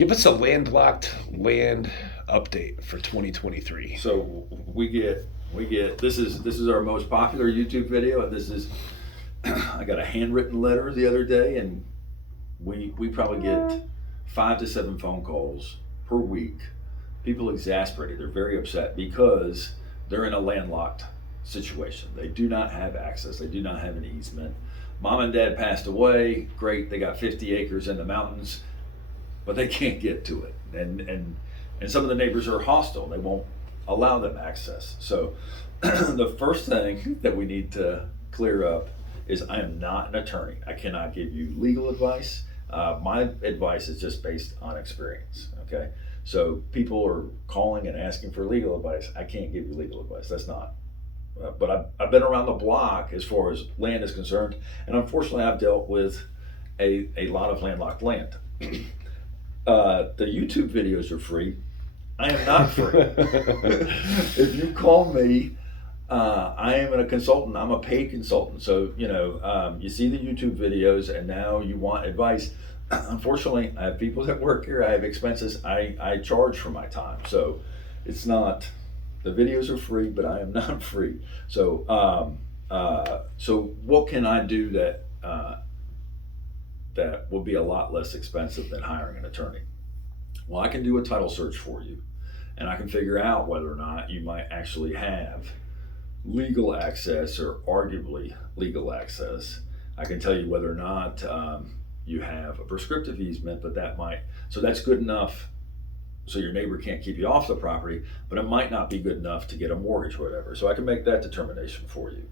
Give us a landlocked land update for 2023. So we get this is our most popular YouTube video, and this is I got a handwritten letter the other day, and we probably get 5 to 7 phone calls per week. People exasperated. They're very upset because they're in a landlocked situation. They do not have access. They do not have an easement. Mom and dad passed away. Great, they got 50 acres in the mountains, but they can't get to it. And some of the neighbors are hostile. They won't allow them access. So the first thing that we need to clear up is I am not an attorney. I cannot give you legal advice. My advice is just based on experience. Okay, so people are calling and asking for legal advice. I can't give you legal advice. That's not. But I've been around the block as far as land is concerned, and unfortunately, I've dealt with a lot of landlocked land. The YouTube videos are free. I am not free. If you call me, I am a consultant. I'm a paid consultant. So, you see the YouTube videos and now you want advice. Unfortunately, I have people that work here. I have expenses. I charge for my time. So it's not, the videos are free, but I am not free. So, so what can I do that will be a lot less expensive than hiring an attorney? Well, I can do a title search for you, and I can figure out whether or not you might actually have legal access or arguably legal access. I can tell you whether or not you have a prescriptive easement, but so that's good enough so your neighbor can't keep you off the property, but it might not be good enough to get a mortgage or whatever. So I can make that determination for you.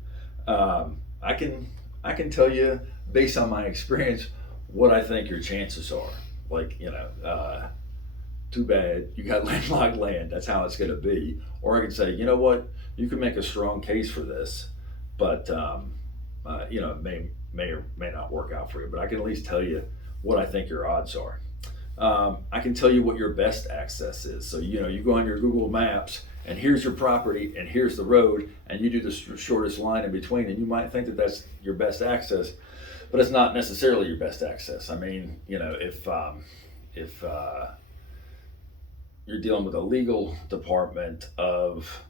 I can tell you based on my experience what I think your chances are. Like, too bad you got landlocked land. That's how it's going to be. Or I can say, you know what, you can make a strong case for this, but it may or may not work out for you. But I can at least tell you what I think your odds are. I can tell you what your best access is. So you go on your Google Maps, and here's your property, and here's the road, and you do the shortest line in between, and you might think that that's your best access, but it's not necessarily your best access. I mean, if you're dealing with a legal department of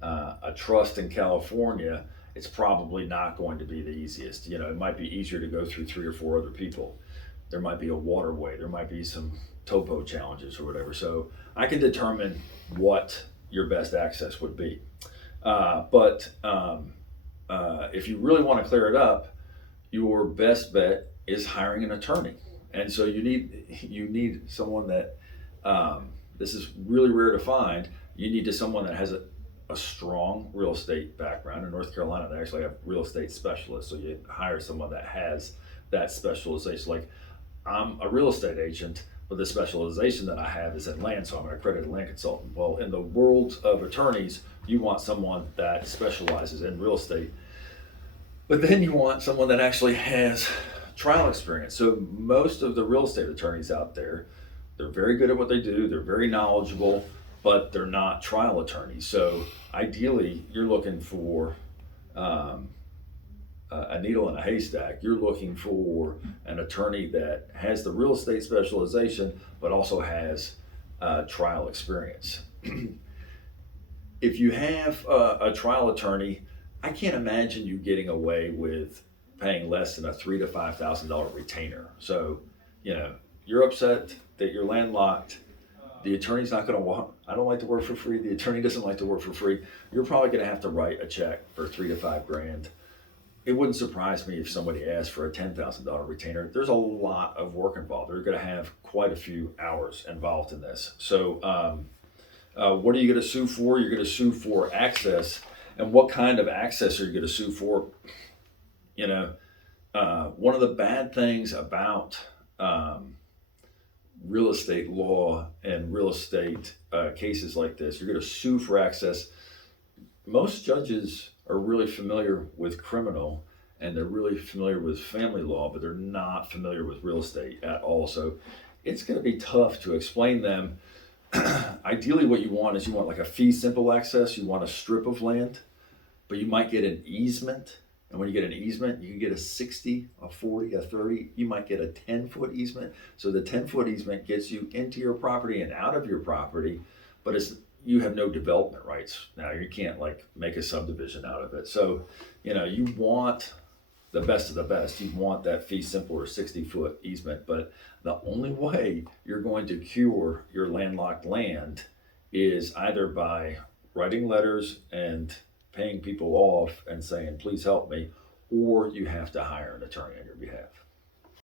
a trust in California, it's probably not going to be the easiest. It might be easier to go through 3 or 4 other people. There might be a waterway, there might be some topo challenges or whatever. So I can determine what your best access would be. But if you really want to clear it up, your best bet is hiring an attorney. And so you need someone that, this is really rare to find. You need someone that has a strong real estate background. In North Carolina, they actually have real estate specialists. So you hire someone that has that specialization. Like, I'm a real estate agent, but the specialization that I have is in land, so I'm an accredited land consultant. Well, in the world of attorneys, you want someone that specializes in real estate, but then you want someone that actually has trial experience. So most of the real estate attorneys out there, they're very good at what they do, they're very knowledgeable, but they're not trial attorneys. So ideally, you're looking for a needle in a haystack. You're looking for an attorney that has the real estate specialization, but also has trial experience. If you have a trial attorney, I can't imagine you getting away with paying less than a $3,000 to $5,000 retainer. So, you're upset that you're landlocked. The attorney's not going to want. I don't like to work for free. The attorney doesn't like to work for free. You're probably going to have to write a check for $3,000 to $5,000. It wouldn't surprise me if somebody asked for a $10,000 retainer. There's a lot of work involved. They're going to have quite a few hours involved in this. So, what are you going to sue for? You're going to sue for access. And what kind of access are you going to sue for? One of the bad things about real estate law and real estate cases like this, you're going to sue for access. Most judges are really familiar with criminal and they're really familiar with family law, but they're not familiar with real estate at all. So it's going to be tough to explain them. Ideally, what you want is like a fee simple access. You want a strip of land, but you might get an easement And when you get an easement, you can get a 60, a 40, a 30, you might get a 10-foot easement. So the 10-foot easement gets you into your property and out of your property, but you have no development rights. Now you can't like make a subdivision out of it. So, you want the best of the best. You want that fee simple or 60-foot easement, but the only way you're going to cure your landlocked land is either by writing letters and paying people off and saying, please help me, or you have to hire an attorney on your behalf.